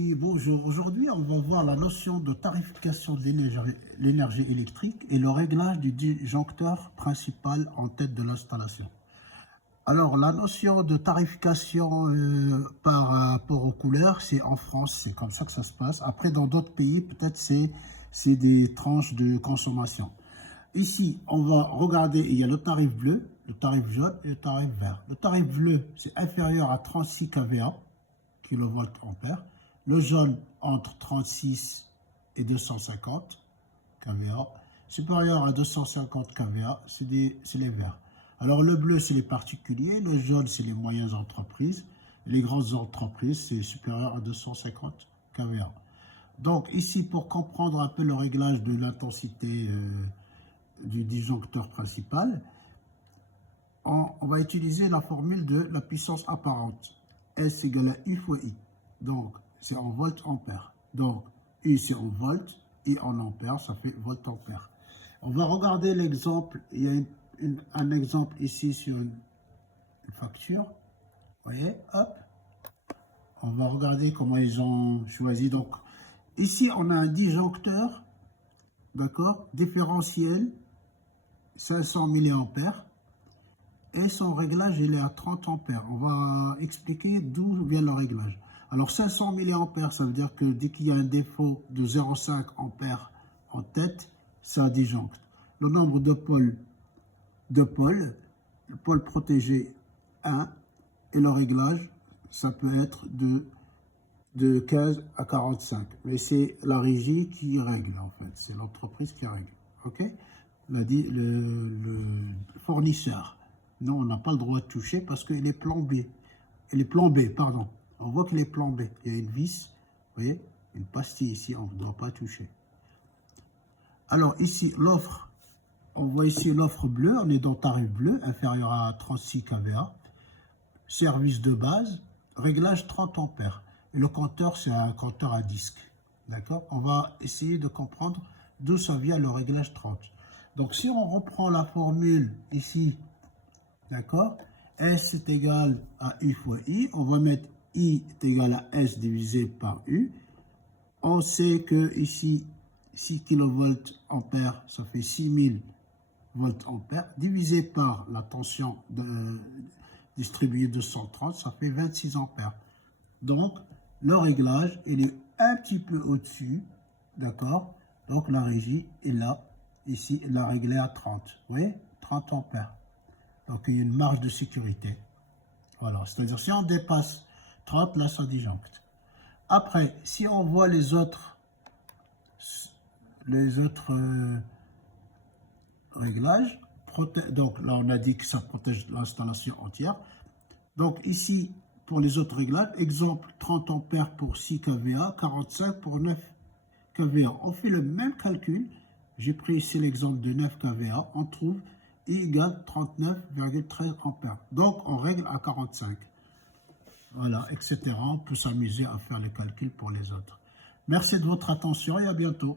Et bonjour, aujourd'hui on va voir la notion de tarification de l'énergie électrique et le réglage du disjoncteur principal en tête de l'installation. Alors la notion de tarification par rapport aux couleurs, c'est en France, c'est comme ça que ça se passe. Après dans d'autres pays, peut-être c'est des tranches de consommation. Ici, on va regarder, il y a le tarif bleu, le tarif jaune et le tarif vert. Le tarif bleu, c'est inférieur à 36 kVA, kVA. Le jaune, entre 36 et 250 kVA. Supérieur à 250 kVA, c'est les verts. Alors, le bleu, c'est les particuliers. Le jaune, c'est les moyennes entreprises. Les grandes entreprises, c'est supérieur à 250 kVA. Donc, ici, pour comprendre un peu le réglage de l'intensité du disjoncteur principal, on va utiliser la formule de la puissance apparente. S égale à U fois I. Donc, c'est en volt-ampère. Donc, U, c'est en volt, et en ampère, ça fait volt-ampère. On va regarder l'exemple. Il y a un exemple ici sur une facture. Vous voyez, hop. On va regarder comment ils ont choisi. Donc, ici, on a un disjoncteur, d'accord, différentiel, 500 mA. Et son réglage, il est à 30 ampères. On va expliquer d'où vient le réglage. Alors, 500 mA, ça veut dire que dès qu'il y a un défaut de 0,5 ampères en tête, ça disjoncte. Le nombre de pôles, le pôle protégé 1, et le réglage, ça peut être de 15 à 45. Mais c'est la régie qui règle, en fait. C'est l'entreprise qui règle. OK? Le fournisseur. Non, on n'a pas le droit de toucher parce qu'il est plombé. Il est plombé, pardon. On voit qu'il est plombé. Il y a une vis, vous voyez, une pastille ici, on ne doit pas toucher. Alors ici, l'offre, on voit ici l'offre bleue, on est dans tarif bleu, inférieur à 36 kVA. Service de base, réglage 30 ampères. Et le compteur, c'est un compteur à disque. D'accord? On va essayer de comprendre d'où ça vient le réglage 30. Donc si on reprend la formule ici, d'accord, S est égal à U fois I. On va mettre I est égal à S divisé par U. On sait que ici, 6 kV ampères, ça fait 6000 volts ampères, divisé par la tension distribuée de 130, ça fait 26 ampères. Donc, le réglage, il est un petit peu au-dessus, d'accord. Donc, la régie est là, ici, elle a réglé à 30, vous voyez, 30 ampères. Donc, il y a une marge de sécurité. Voilà, c'est-à-dire si on dépasse 30, là, ça disjoncte. Après, si on voit les autres réglages, donc là, on a dit que ça protège l'installation entière. Donc ici, pour les autres réglages, exemple 30 ampères pour 6 kVA, 45 pour 9 kVA. On fait le même calcul. J'ai pris ici l'exemple de 9 kVA. On trouve I égale 39,13 ampères. Donc, on règle à 45. Voilà, etc. On peut s'amuser à faire le calcul pour les autres. Merci de votre attention et à bientôt.